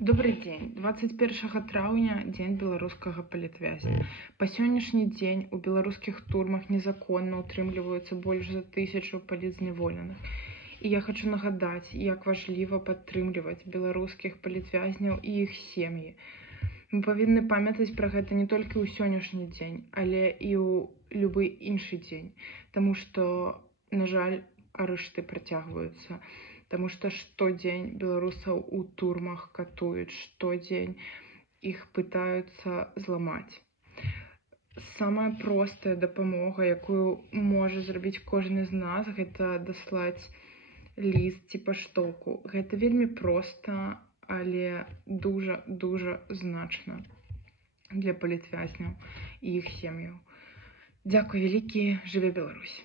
Добрый дзень. 21 траўня дзень беларускага палітвязня. Па сённяшні дзень у беларускіх турмах незаконна ўтрымліваюцца больш за 1000 палітзняволеных. І я хочу нагадаць, як важліва падтрымліваць беларускіх палітвязняў і іх сем'і. Мы павінны памятаць пра гэта не толькі ў сённяшні дзень, але і ў любы іншы дзень, таму што, на жаль, арышты працягваюцца. Таму што штодзень беларусаў у турмах катуюць, штодзень іх пытаюцца зламаць. Самая простая дапамога, якую можа зрабіць кожны з нас, гэта даслаць ліст ці паштоўку. Гэта вельмі проста, але дуже значна для палітвязняў і іх сем'яў. Дзякуй вялікі, жыве Беларусь!